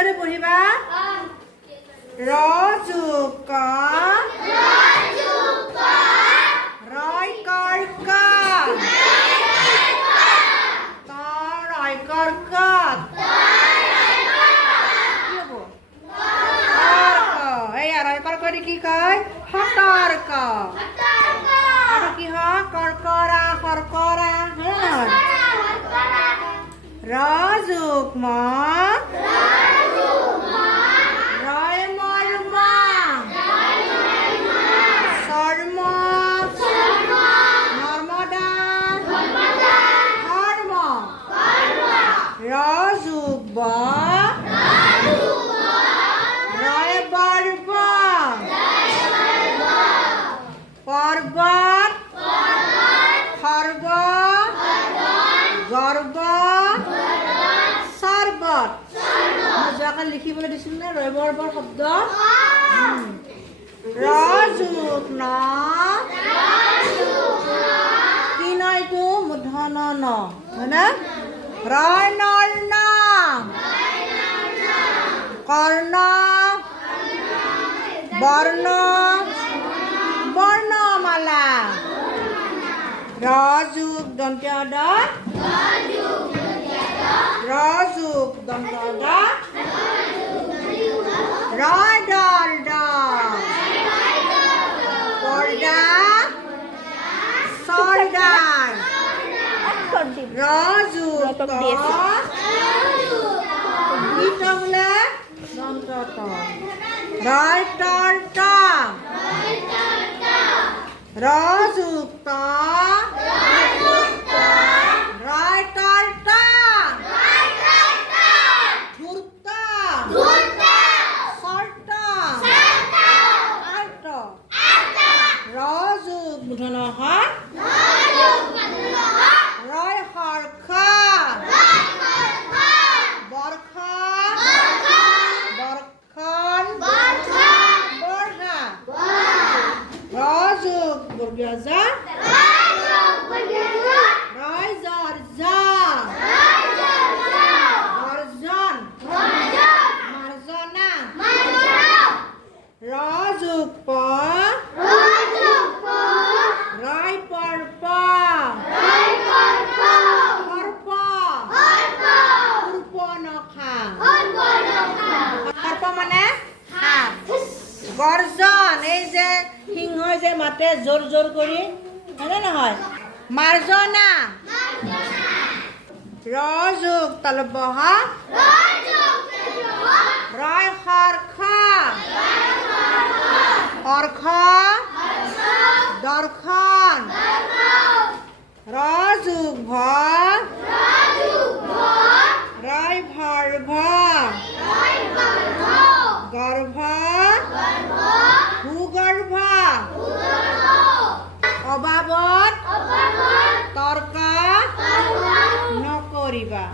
ধৰি পঢ়িবা ৰ যোগ ক ৰয় কৰ ক ত ৰয় কৰ ক কি কয় সতৰ্ক আৰু কি হয় কৰ্কৰা শৰ্কৰা ৰ যোগ ম ৰয় মৰ্ম চৰ্ম নৰ্মদা ধৰ্ম ৰ যোগ ব পৰ্বত খৰ্ব গৰ্ব সৰ্বত যোৱাকালি লিখিবলৈ দিছিল নে ৰয়বৰ শব্দ ৰ যোগ ন কি ন এইটো মূৰ্ধন্য ন হয়নে ৰয় নৰ ন কৰ্ণ বৰ্ণ বৰ্ণমালা ৰ যোগ দন্ত দ ৰ যোগ দন্ত দ ৰয় দল দ পৰ্দা চৰ্দাৰ ৰ যোগ ত গীত বোলে দন্ত ত ৰয় তৰ ত ৰ যোগ ত ৰয় তৰ ত ধূৰ্ত চৰ্ত আৰ্ত ৰ যোগ মূৰ্ধন্য হ ৰয় হৰ্ষ বৰ্ষ বৰ্ষণ বৰ্ষা ৰ যোগ বৰ্গীয় জ ৰয় জৰ জ গৰ্জন মাৰ্জনা ৰ যোগ প ৰয় পৰ্প সৰ্প সূৰ্পনখা সৰ্প মানে সাপ গৰ্জন এই যে সিংহই যে মাতে জোৰ জোৰ কৰি হয়নে নহয় মাৰ্জনা ৰ যোগ তালব্য হ ৰয় হৰ্ষ অৰ্ষ দৰ্শন ৰ যোগ ভ ৰয় ভৰ্ভ গৰ্ভ ভূগৰ্ভ অভাৱত তৰ্ক নকৰিবা।